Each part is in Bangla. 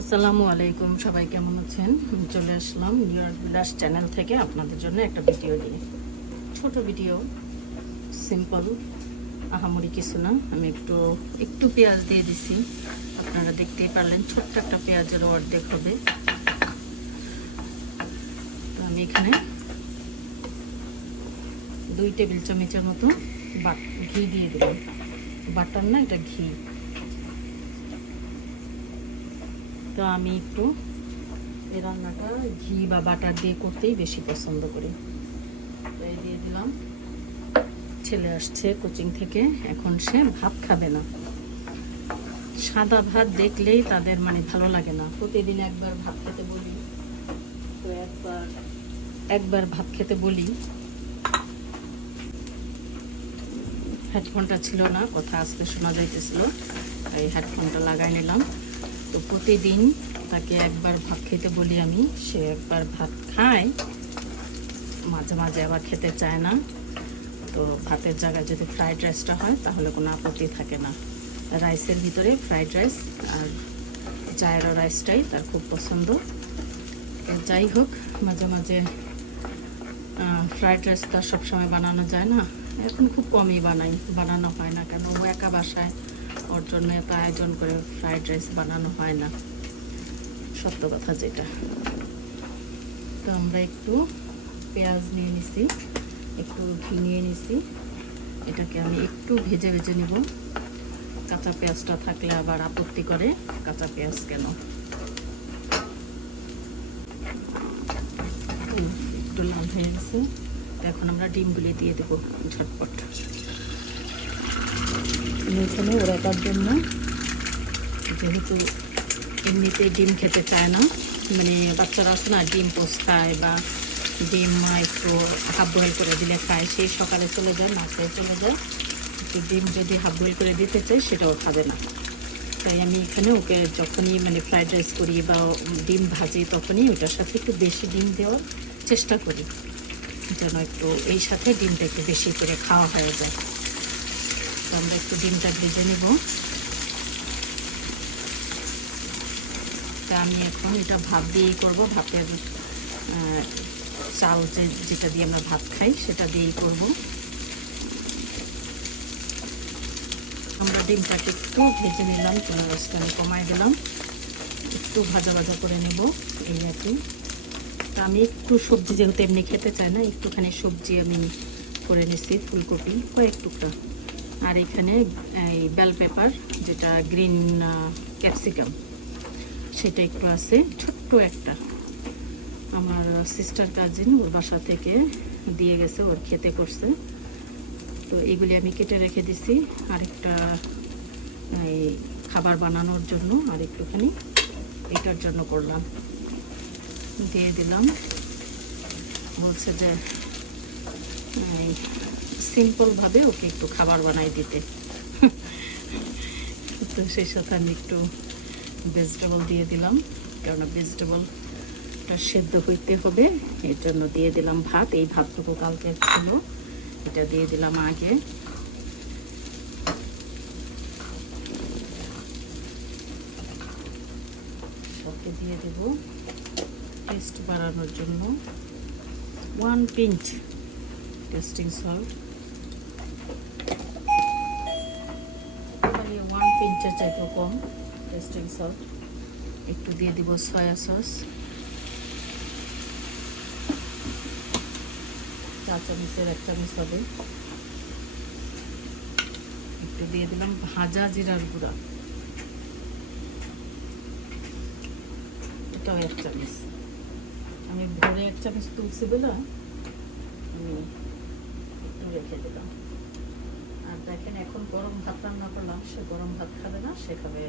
আসসালামু আলাইকুম, সবাই কেমন আছেন? আমি চলে আসলাম নিউ বিলাস চ্যানেল থেকে আপনাদের জন্য একটা ভিডিও নিয়ে। ছোট ভিডিও সিম্পল আহামরি কিছু না। আমি একটু একটু পেঁয়াজ দিয়ে দিছি। আপনারা দেখতেই পারলেন, ছোট্ট একটা পেঁয়াজের অর্ধেক হবে। তো আমি এখানে দুই টেবিল চামচের মতো বাট ঘি দিয়ে দিলাম। বাটার না, এটা ঘি। তো আমি একটু এই রান্নাটা ঘি বা বাটার দিয়ে করতেই বেশি পছন্দ করি। তো এই দিয়ে দিলাম। ছেলে আসছে কোচিং থেকে। এখন সে ভাত খাবে না। সাদা ভাত দেখলেই তাদের মানে ভালো লাগে না। প্রতিদিন একবার ভাত খেতে বলি। তো একবার একবার ভাত খেতে বলি। হেডফোনটা ছিল না, কথা আজকে শোনা যাইতেছিল। এই হেডফোনটা লাগাই নিলাম। তো প্রতিদিন তাকে একবার ভাত খেতে বলি আমি। সে একবার ভাত খায়। মাঝে মাঝে আবার খেতে চায় না। তো ভাতের জায়গায় যদি ফ্রাইড রাইসটা হয়, তাহলে কোনো আপত্তি থাকে না। রাইসের ভিতরে ফ্রাইড রাইস আর জায়রা রাইসটাই তার খুব পছন্দ। যাই হোক, মাঝে মাঝে ফ্রাইড রাইস তো সবসময় বানানো যায় না। এখন খুব কমই বানাই। বানানো হয় না কেন? ও একা বাসায়। ওর জন্য এত আয়োজন করে ফ্রাইড রাইস বানানো হয় না। সত্য কথা যেটা। তো আমরা একটু পেঁয়াজ নিয়ে নিছি, একটু ঘি নিয়ে নিছি। এটাকে আমি একটু ভেজে ভেজে নিব। কাঁচা পেঁয়াজটা থাকলে আবার আপত্তি করে কাঁচা পেঁয়াজ কেন? একটু লাল হয়ে গেছে। এখন আমরা ডিমগুলি দিয়ে দেবো ঝটপট। এখানে ওরাকার জন্য। যেহেতু এমনিতেই ডিম খেতে চায় না মানে বাচ্চারা আছে না, ডিম পোস্ট খায় বা ডিম একটু হাফ বয়েল করে দিলে খায় সেই সকালে চলে যায় নাস্তায় চলে যায়। ডিম যদি হাফ বয়েল করে দিতে চাই সেটাও খাবে না। তাই আমি এখানে ওকে যখনই মানে ফ্রাইড রাইস করি বা ডিম ভাজি তখনই ওটার সাথে একটু বেশি ডিম দেওয়ার চেষ্টা করি। যেন একটু এই সাথে ডিমটা একটু বেশি করে খাওয়া হয়ে যায়। তো আমরা একটু ডিমটা ভেজে নেব। তা আমি এখন এটা ভাত দিয়েই করব। ভাতের আহ, চাল যেটা দিয়ে আমরা ভাত খাই সেটা দিয়েই করব। আমরা ডিমটাকে একটু ভেজে নিলাম কোনো রসটা আমি কমাই দিলাম। একটু ভাজা ভাজা করে নেব এই আর কি। তা আমি একটু সবজি যেহেতু এমনি খেতে চাই না একটুখানি সবজি আমি করে নিচ্ছি ফুলকপি কয়েক টুকরা। আর এখানে, এই বেল পেপার যেটা গ্রিন ক্যাপসিকাম সেটা একটু আছে। ছোট্ট একটা। আমার সিস্টার কাজিন ওর বাসা থেকে দিয়ে গেছে, ওর খেতে করছে। তো এগুলি আমি কেটে রেখে দিছি। আরেকটা, এই খাবার বানানোর জন্য আর একটুখানি এটার জন্য করলাম। দিয়ে দিলাম। বলছে যে সিম্পলভাবে ওকে একটু খাবার বানাই দিতে। তো সেই সাথে আমি একটু ভেজিটেবল দিয়ে দিলাম, কেননা ভেজিটেবলটা সেদ্ধ হইতে হবে, এর জন্য দিয়ে দিলাম ভাত। এই ভাতটুকু কালকে ছিল, এটা দিয়ে দিলাম আগে। সাথে দিয়ে দেব টেস্ট বাড়ানোর জন্য। ওয়ান পিঞ্চ টেস্টিং সল্ট মানে ওয়ান পিঞ্চের চাইতেও কম টেস্টিং সল্ট একটু দিয়ে দিব সয়া সস চা চামচের এক চামচ হবে। একটু দিয়ে দিলাম ভাজা জিরার গুঁড়া। এটাও এক চামচ। আমি ভরে এক চামচ তুলসি বলে আমি রেখে দিলাম আর দেখেন, এখন গরম ভাত রান্না করলাম। সে গরম ভাত খাবে না, সে খাবে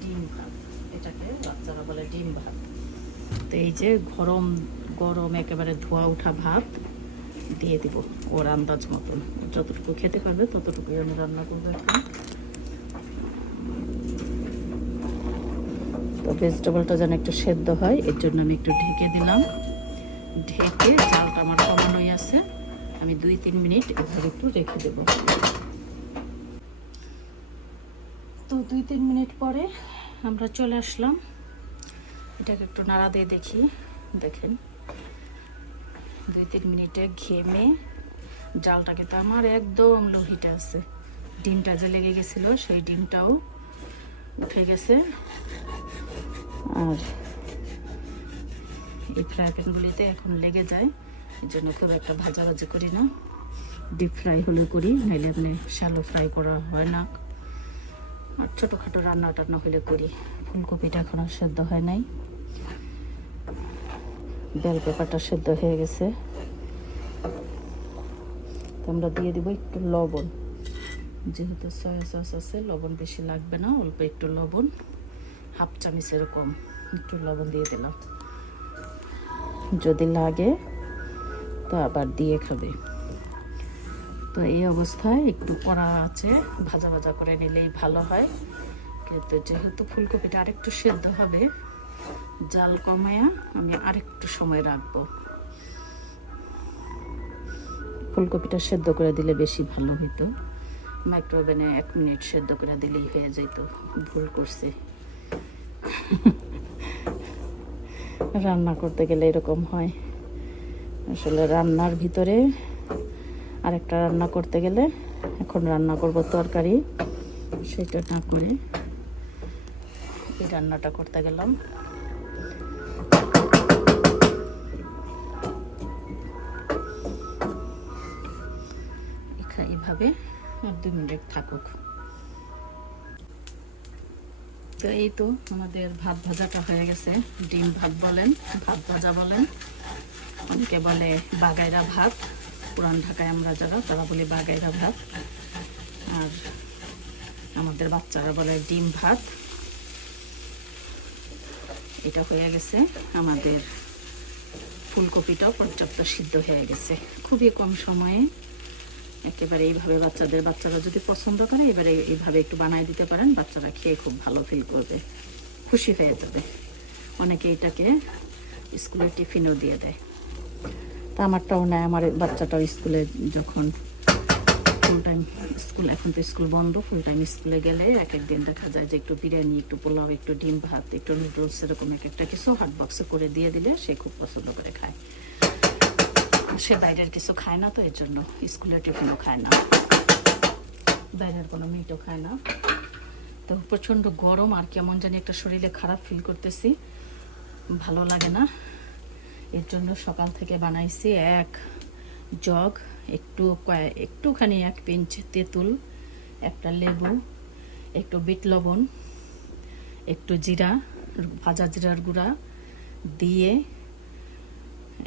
ডিম ভাত। এটাকে বাচ্চারা বলে ডিম ভাত। তো এই যে গরম গরম একেবারে ধোয়া ওঠা ভাত দিয়ে দিব ওর আন্দাজ মতন। যতটুকু খেতে পারবে ততটুকুই আমি রান্না করব এখন। তো ভেজিটেবলটা যেন একটু সেদ্ধ হয়, এর জন্য আমি একটু ঢেকে দিলাম। ঢেকে চালটা আমার কমানোই আছে। আমি দুই, তিন মিনিট এভাবে একটু রেখে দেব। তো দুই, তিন মিনিট পরে আমরা চলে আসলাম। এটাকে একটু নাড়া দিয়ে দেখি। দেখেন, দুই, তিন মিনিটে ঘেমে জালটা কিন্তু আমার একদম লোহিটা আছে। ডিমটা যে লেগে গেছিল, সেই ডিমটাও উঠে গেছে। আর এই ফ্রাই প্যানগুলিতে এখন লেগে যায়। এই জন্য খুব একটা ভাজা ভাজি করি না। ডিপ ফ্রাই হলে করি, নাইলে এমনি শ্যালো ফ্রাই করা হয় না। আর ছোটোখাটো রান্না টান্না হলে করি। ফুলকপিটা এখন আর সেদ্ধ হয় নাই। বেল পেপারটা সেদ্ধ হয়ে গেছে। আমরা দিয়ে দিব একটু লবণ। যেহেতু সয়া সস আছে, লবণ বেশি লাগবে না, অল্প একটু লবণ। হাফ চামচ এরকম একটু লবণ দিয়ে দিলাম। যদি লাগে তো আবার দিয়ে খাবে। তো এই অবস্থায় একটু কড়া আছে, ভাজা ভাজা করে নিলেই ভালো হয়। কিন্তু যেহেতু ফুলকপিটা আরেকটু সেদ্ধ হবে, জাল কমায়া আমি আরেকটু সময় রাখব। ফুলকপিটা সেদ্ধ করে দিলে বেশি ভালো হতো মাইক্রোওভেনে এক মিনিট সেদ্ধ করে দিলেই হয়ে যেত, ভুল করছে। রান্না করতে গেলে এরকম হয়। আসলে রান্নার ভিতরে আরেকটা রান্না করতে গেলে এখন রান্না করব তরকারি, সেটা না করে এই রান্নাটা করতে গেলাম। এইভাবে দুই মিনিট থাকুক। তো এই তো আমাদের ভাত ভাজাটা হয়ে গেছে। ডিম ভাত বলেন, ভাত ভাজা বলেন। অনেকে বলে বাগাইরা ভাত, পুরান ঢাকায় আমরা যারা, তারা বলি বাগাইরা ভাত। আর আমাদের বাচ্চারা বলে ডিম ভাত। এটা হয়ে গেছে আমাদের ফুলকপিটাও পর্যাপ্ত সিদ্ধ হয়ে গেছে। খুবই কম সময়ে একেবারে এইভাবে বাচ্চাদের, বাচ্চারা যদি পছন্দ করে, এবারে এইভাবে একটু বানাই দিতে পারেন, বাচ্চারা খেয়ে খুব ভালো ফিল করবে, খুশি হয়ে যাবে। অনেকে এটাকে স্কুলের টিফিনও দিয়ে দেয়। তা আমারটাও নেয়, আমার বাচ্চাটাও স্কুলে যখন ফুল টাইম স্কুল, এখন তো স্কুল বন্ধ ফুল টাইম স্কুলে গেলে এক এক দিন দেখা যায় যে একটু বিরিয়ানি, একটু পোলাও, একটু ডিম ভাত, একটু নুডলস এরকম এক একটা কিছু হট বক্সে করে দিয়ে দিলে সে খুব পছন্দ করে খায়। সে বাইরের কিছু খায় না তো, এর জন্য স্কুলের টিফিনও খায় না। বাইরের কোনো মিটও খায় না। তো প্রচণ্ড গরম, আর কেমন জানি একটা শরীরে খারাপ ফিল করতেছি। ভালো লাগে না। এর জন্য সকাল থেকে বানাইছি এক জগ, একটু একটুখানি এক পিঞ্চ তেঁতুল, একটা লেবু, একটু বিট লবণ, একটু জিরা, ভাজা জিরার গুঁড়া দিয়ে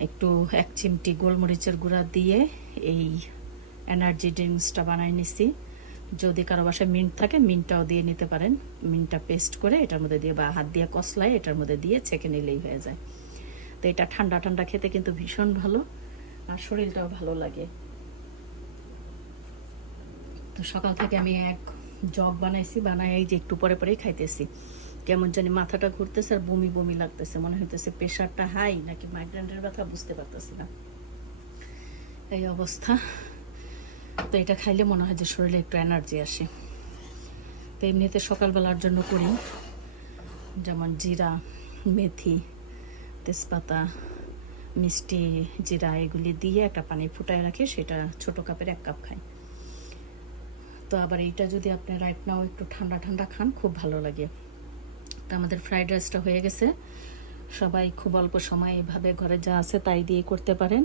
একটু এক চিমটি গোলমরিচের গুঁড়া দিয়ে এই এনার্জি ড্রিঙ্কসটা বানাই নিছি। যদি কারও বাসায় মিন্ট থাকে, মিন্টটাও দিয়ে নিতে পারেন। মিন্টটা পেস্ট করে এটার মধ্যে দিয়ে বা হাত দিয়ে কসলায় এটার মধ্যে দিয়ে ছেঁকে নিলেই হয়ে যায়। তো এটা ঠান্ডা ঠান্ডা খেতে কিন্তু ভীষণ ভালো। আর শরীরটাও ভালো লাগে। তো সকাল থেকে আমি এক জগ বানাইছি বানাই যে একটু পরে পরেই খাইতেছি। কেমন জানি মাথাটা ঘুরতেছে আর বমি বমি লাগতেছে। মনে হইতেছে প্রেশারটা হাই নাকি মাইগ্রেনের ব্যথা বুঝতে পারতেছি না। এই অবস্থা। তো এটা খাইলে মনে হয় যে শরীরে একটু এনার্জি আসে। তো এমনিতে সকালবেলার জন্য করি। যেমন জিরা, মেথি তেজপাতা, মিষ্টি জিরা এগুলি দিয়ে একটা পানি ফুটায় রাখি, সেটা ছোট কাপের এক কাপ খাই তো আবার এইটা যদি আপনি রাইট নাও একটু ঠান্ডা ঠান্ডা খান, খুব ভালো লাগে। তো আমাদের ফ্রাইড রাইসটা হয়ে গেছে। সবাই খুব অল্প সময় এভাবে ঘরে যা আছে তাই দিয়ে করতে পারেন।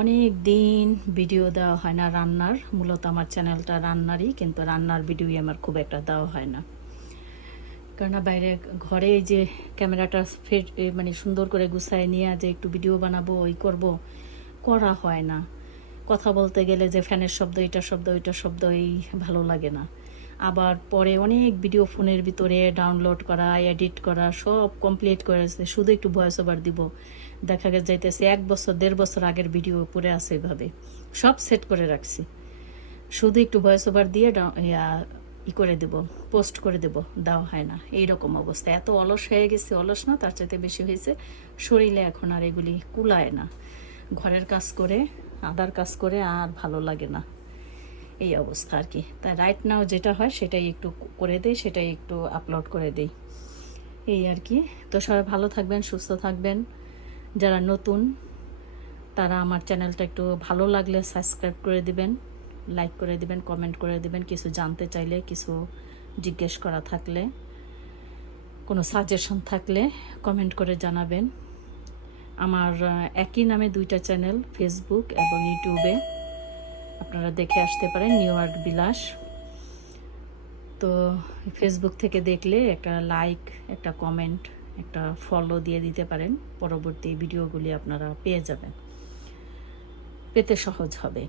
অনেক দিন ভিডিও দেওয়া হয় না রান্নার, মূলত আমার চ্যানেলটা রান্নারই, কিন্তু রান্নার ভিডিওই আমার খুব একটা দেওয়া হয় না। কেননা বাইরে ঘরে যে ক্যামেরাটা ফেট মানে সুন্দর করে গুছায় নিয়ে যে একটু ভিডিও বানাবো, ওই করব, করা হয় না। কথা বলতে গেলে যে ফ্যানের শব্দ, এটা শব্দ, ওইটা শব্দ এই ভালো লাগে না। আবার পরে অনেক ভিডিও ফোনের ভিতরে ডাউনলোড করা এডিট করা, সব কমপ্লিট করেছে শুধু একটু ভয়েস ওভার দিব। দেখা গেছে, যাইতেছে এক বছর, দেড় বছর আগের ভিডিও পরে আছে এভাবে। সব সেট করে রাখছি। শুধু একটু ভয়েস ওভার দিয়ে ই করে দেব, পোস্ট করে দেব, দেওয়া হয় না। এই রকম অবস্থা। এত অলস হয়ে গেছে, অলস না, তার চাইতে বেশি হয়েছে শরীরে এখন আর এগুলি কুলায় না। ঘরের কাজ করে, আদার কাজ করে আর ভালো লাগে না। এই অবস্থা আর কি। তাই রাইট নাও যেটা হয়, সেটাই একটু করে দেই, সেটাই একটু আপলোড করে দেই। এই আর কি। তো সবাই ভালো থাকবেন, সুস্থ থাকবেন। যারা নতুন, তারা আমার চ্যানেলটা একটু ভালো লাগলে সাবস্ক্রাইব করে দিবেন। লাইক করে দিবেন কমেন্ট করে দিবেন, কিছু জানতে চাইলে, কিছু জিজ্ঞেস করা থাকলে, কোনো সাজেশন থাকলে কমেন্ট করে জানাবেন। আমার একই নামে দুইটা চ্যানেল ফেসবুক এবং ইউটিউবে আপনারা দেখে আসতে পারেন নিউ ইয়র্ক বিলাস। তো ফেসবুক থেকে দেখলে একটা লাইক একটা কমেন্ট একটা ফলো দিয়ে দিতে পারেন। পরবর্তী ভিডিওগুলি আপনারা পেয়ে যাবেন। পেতে সহজ হবে।